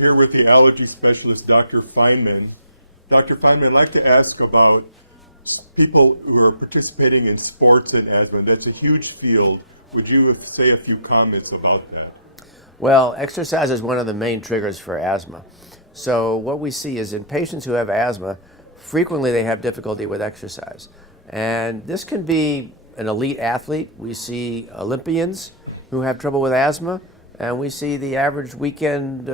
here with the allergy specialist, Dr. Fineman. Dr. Fineman, I'd like to ask about people who are participating in sports and asthma. That's a huge field. Would you say a few comments about that? Well, exercise is one of the main triggers for asthma. So what we see is in patients who have asthma, frequently they have difficulty with exercise. And this can be an elite athlete. We see Olympians who have trouble with asthma, and we see the average weekend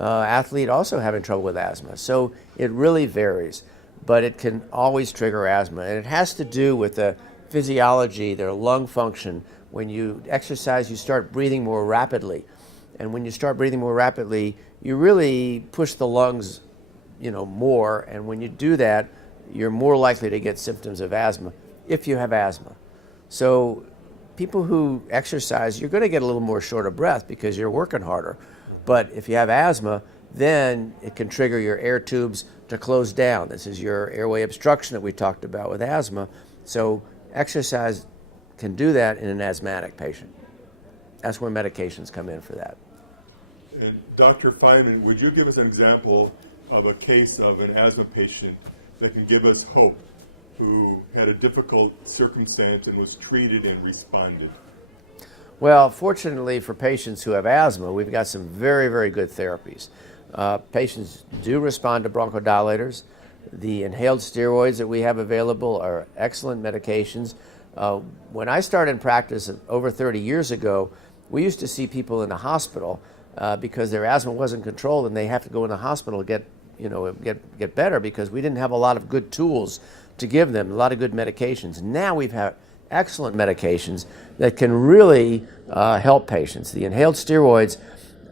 athlete also having trouble with asthma. So it really varies, but it can always trigger asthma. And it has to do with the physiology, their lung function. When you exercise, you start breathing more rapidly. And when you start breathing more rapidly, you really push the lungs, more. And when you do that, you're more likely to get symptoms of asthma if you have asthma. So people who exercise, you're going to get a little more short of breath because you're working harder. But if you have asthma, then it can trigger your air tubes to close down. This is your airway obstruction that we talked about with asthma. So exercise can do that in an asthmatic patient. That's where medications come in for that. And Dr. Fineman, would you give us an example of a case of an asthma patient that can give us hope, who had a difficult circumstance and was treated and responded? Well, fortunately for patients who have asthma, we've got some very, very good therapies. Patients do respond to bronchodilators. The inhaled steroids that we have available are excellent medications. When I started in practice over 30 years ago, we used to see people in the hospital because their asthma wasn't controlled, and they have to go in the hospital to get better because we didn't have a lot of good tools to give them, a lot of good medications. Now we've had excellent medications that can really help patients. The inhaled steroids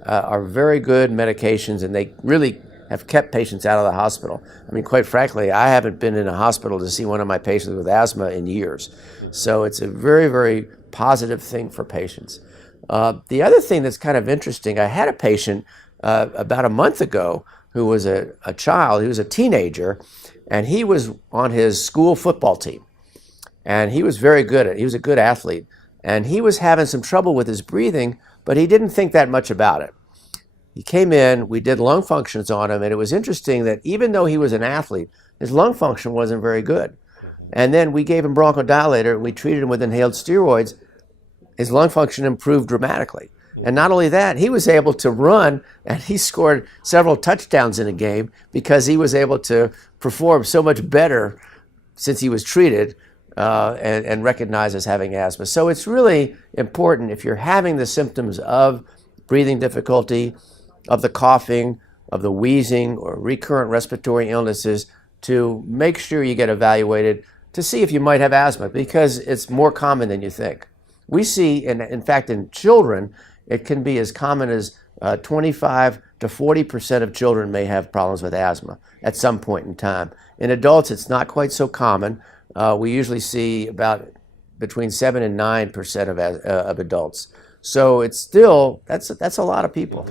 are very good medications, and they really have kept patients out of the hospital. I mean, quite frankly, I haven't been in a hospital to see one of my patients with asthma in years. So it's a very, very positive thing for patients. The other thing that's kind of interesting, I had a patient about a month ago who was a child, he was a teenager, and he was on his school football team. And he was very good at it. He was a good athlete. And he was having some trouble with his breathing, but he didn't think that much about it. He came in, we did lung functions on him, and it was interesting that even though he was an athlete, his lung function wasn't very good. And then we gave him bronchodilator, and we treated him with inhaled steroids. His lung function improved dramatically. And not only that, he was able to run, and he scored several touchdowns in a game because he was able to perform so much better since he was treated and recognized as having asthma. So it's really important if you're having the symptoms of breathing difficulty, of the coughing, of the wheezing, or recurrent respiratory illnesses, to make sure you get evaluated to see if you might have asthma, because it's more common than you think. We see, in fact, in children, it can be as common as 25 to 40% of children may have problems with asthma at some point in time. In adults, it's not quite so common. We usually see about between 7 and 9% of adults. So it's still, that's a lot of people.